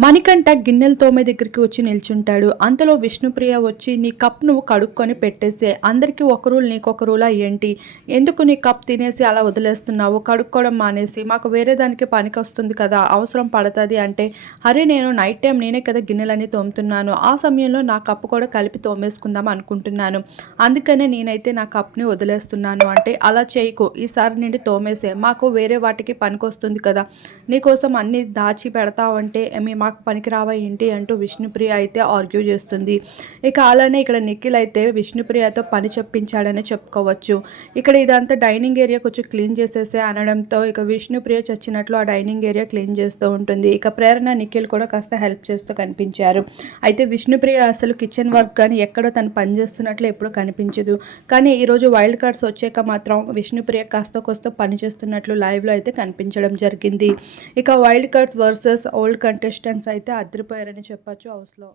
మణికంఠ గిన్నెలు తోమే దగ్గరికి వచ్చి నిల్చుంటాడు. అంతలో విష్ణుప్రియ వచ్చి నీ కప్ నువ్వు కడుక్కొని పెట్టేసే. అందరికీ ఒక రూల్ నీకొక రూలా ఏంటి? ఎందుకు నీ కప్ తినేసి అలా వదిలేస్తున్నావు? కడుక్కోవడం మానేసి. మాకు వేరే దానికి పనికి వస్తుంది కదా అవసరం పడుతుంది అంటే అరే నేను నైట్ టైం నేనే కదా గిన్నెలన్నీ తోముతున్నాను. ఆ సమయంలో నా కప్పు కూడా కలిపి తోమేసుకుందాం అనుకుంటున్నాను. అందుకనే నేనైతే నా కప్ని వదిలేస్తున్నాను అంటే అలా చేయకు. ఈసారి నుండి తోమేసే. మాకు వేరే వాటికి పనికి వస్తుంది కదా. నీకోసం అన్ని దాచి పెడతావంటే మీ మాకు పనికిరావా ఏంటి అంటూ విష్ణుప్రియ అయితే ఆర్గ్యూ చేస్తుంది. ఇక అలానే ఇక్కడ నిఖిల్ అయితే విష్ణుప్రియతో పని చెప్పించాడనే చెప్పుకోవచ్చు. ఇక్కడ ఇదంతా డైనింగ్ ఏరియా కొంచెం క్లీన్ చేసేసే అనడంతో ఇక విష్ణుప్రియ చచ్చినట్లు ఆ డైనింగ్ ఏరియా క్లీన్ చేస్తూ ఉంటుంది. ఇక ప్రేరణ నిఖిల్ కూడా కాస్త హెల్ప్ చేస్తూ కనిపించారు. అయితే విష్ణుప్రియ అసలు కిచెన్ వర్క్ కానీ ఎక్కడో తను పని చేస్తున్నట్లు ఎప్పుడు కనిపించదు. కానీ ఈరోజు వైల్డ్ కార్డ్స్ వచ్చాక మాత్రం విష్ణుప్రియ కాస్త కోస్త పని చేస్తున్నట్లు లైవ్లో అయితే కనిపించడం జరిగింది. ఇక wild cards versus old contestants అయితే అదిరిపోయారని చెప్పొచ్చు హౌస్లో.